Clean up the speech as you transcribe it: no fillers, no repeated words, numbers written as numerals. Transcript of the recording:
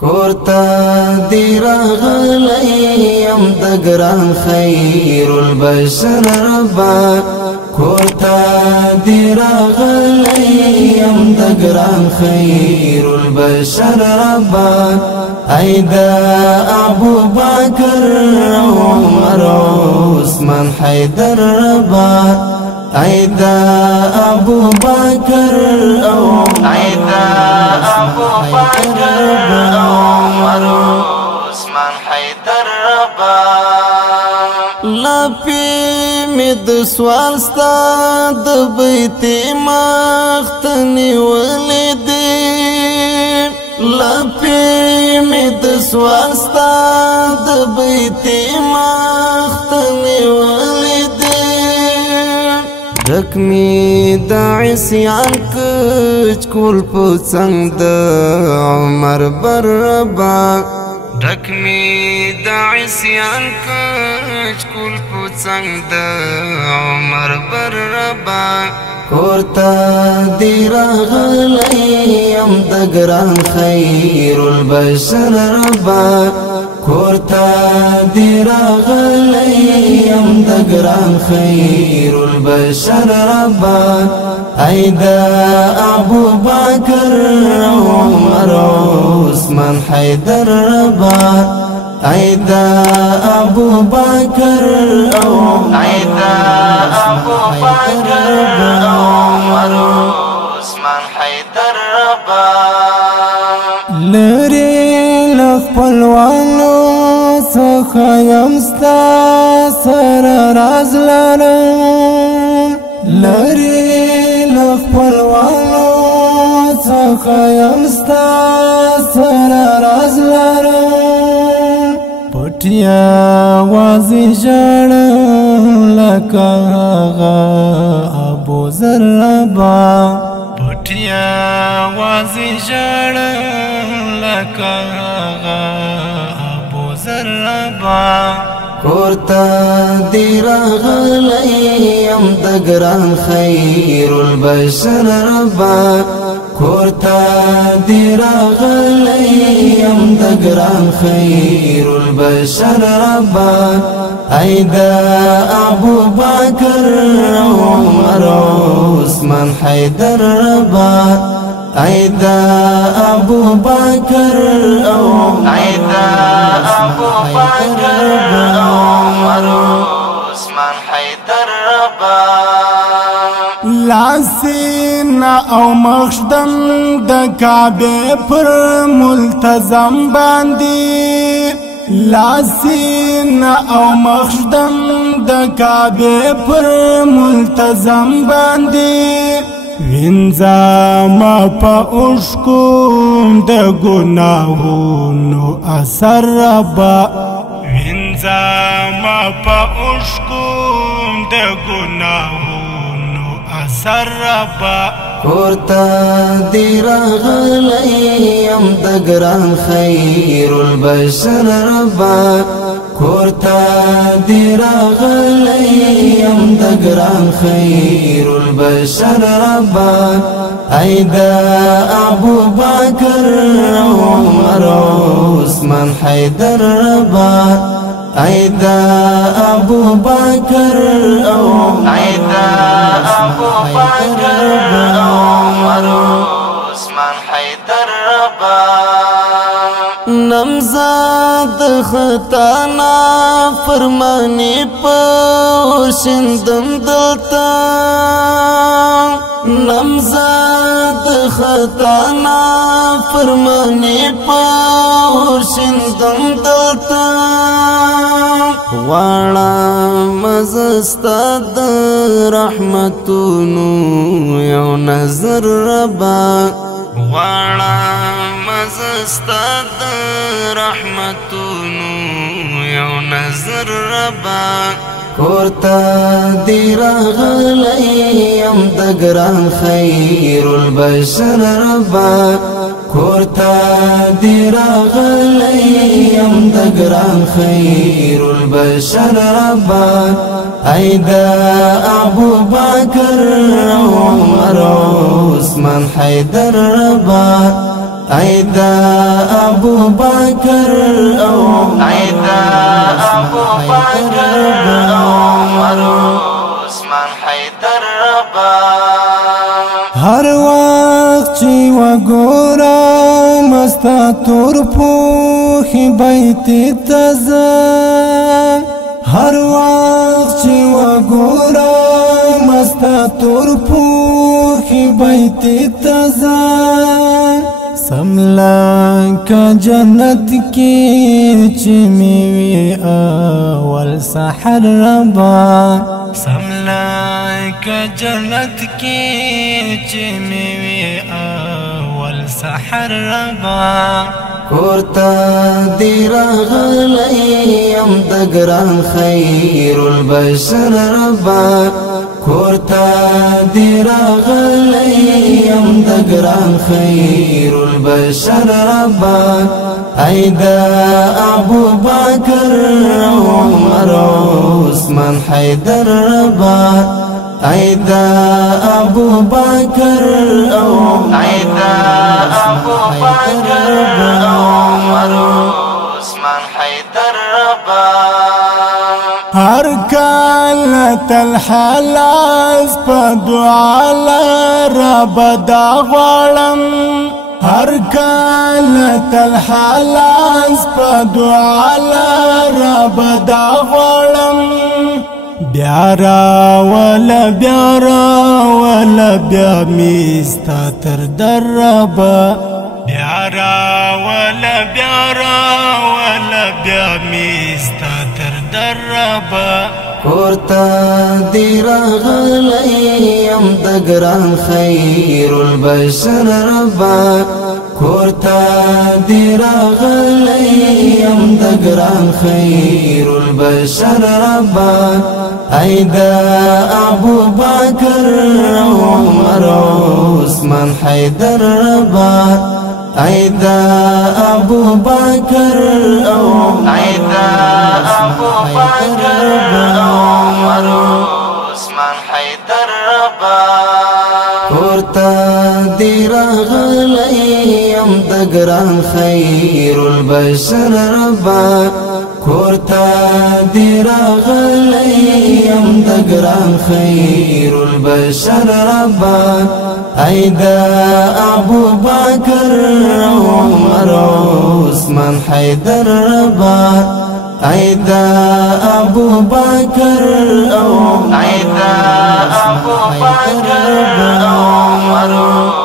کورتا دی راغلیم د ګران خیر البشر ربا کورتا دی راغلیم د ګران خیر البشر ربا ایدا ابو بکر عمر عثمان حیدر ربا ایدا ابو بکر ایدا ابو بکر عمر عثمان حیدر ربا لپی مد سوال ستا د بیت مختنی ولدی لپی مد سوال ستا د بیت مختنی ولدی رکمی دا عصیان کچ کول پسنگ دا عمر بر ربا رکمی دا عصیان کچ کول پسنگ دا عمر بر ربا کورتا دی راغلیم دا ګران خیر البشر ربا کورتا دی راغلیم د ګران خیر البشر ربا ایدا ابو بکر عمر عثمان حیدر ربا ایدا ابو بکر ایدا ابو بکر عمر عثمان حیدر ربا لری لخپلوانو څخه یم ستا سره راز لرم لری لخپلوانو څخه یم ستا سره راز لرم پټیا وازی ژړم لکه هغه ابو ذر ربا پټیا وازی ژړم لکه هغه ابو ذر ربا کورتا دی راغلیم د ګران خیر البشر ربا کورتا دی راغلیم د ګران خیر البشر ربا ایدا ابو بکر عمر عثمان حیدر ربا ایدا ابو بکر ایدا ابو بکر عمر عثمان حیدر ربا لاسینا او مخدم د کعبه پر ملتزم باندې لاسینا او مخدم د کعبه پر ملتزم باندې وینځما په اوښکو د ګناهونو اثر ربا وینځما په اوښکو د ګناهونو اثر ربا کورتا دی راغلیم د ګران خیر البشر ربا کورتا دی راغلیم د ګران خیر البشر ربا ایدا ابو بکر عمر عثمان حیدر ربا ایدا ابو بکر ایدا ابو بکر عمر عثمان حیدر ربا نمزاد خطانا فرمانی پوشندم دلتا نمزاد خطانا فرمانی پوشندم دلتا وانا مزستا د رحمتونو یو نظر ربا وانا مزستا د رحمتونو یو نظر ربا کورتا دی راغلیم د ګران خیر البشر ربا کورتا دی راغلیم د ګران خیر البشر ربا ایدا ابو بکر عمر عثمان حیدر ربا ايدا ابو بکر او ايدا ابو بکر او عمر عثمان حیدر ربا هر وقت چې وګورم مستا تور پوخي بیت تزا هر وقت چې وګورم مستا تور پوخي بیت تزا سملا کا جنت کی چمیوی اول سحر ربا سملا کا جنت کی چمیوی اول سحر ربا کورتا دیر غلیم دگران خیر البشر ربا کورتا دیر غلیم دگران خیر البشر ربا ایدا ابو بکر عمر عثمان حیدر ربا ایدا ابو بکر ایدا ابو بکر عمر عثمان حیدر ربا هر کالت الحلاس پا دعا لرب دا غوالم هر کالت الحلاس پا دعا لرب دا غوالم بیارا ولا بیا میستا تر در ربا بیارا ولا بیا میستا تر در ربا کورتا دیر غلیم دگران خیر البشر ربا کورتا دیر غلیم دگران خیر البشر ربا ایدا ابو بکر عمر عثمان حیدر ربا ایدا ابو بکر ایدا ابو بکر عمر عثمان حیدر ربا کورتا دیر غلیم دگران خیر البشر ربا کورتا دیر غلیم دگران خیر البشر ربا ایدا ابو بکر عمر عثمان حیدر ربا ایدا ابو بکر ایدا ابو بکر عمر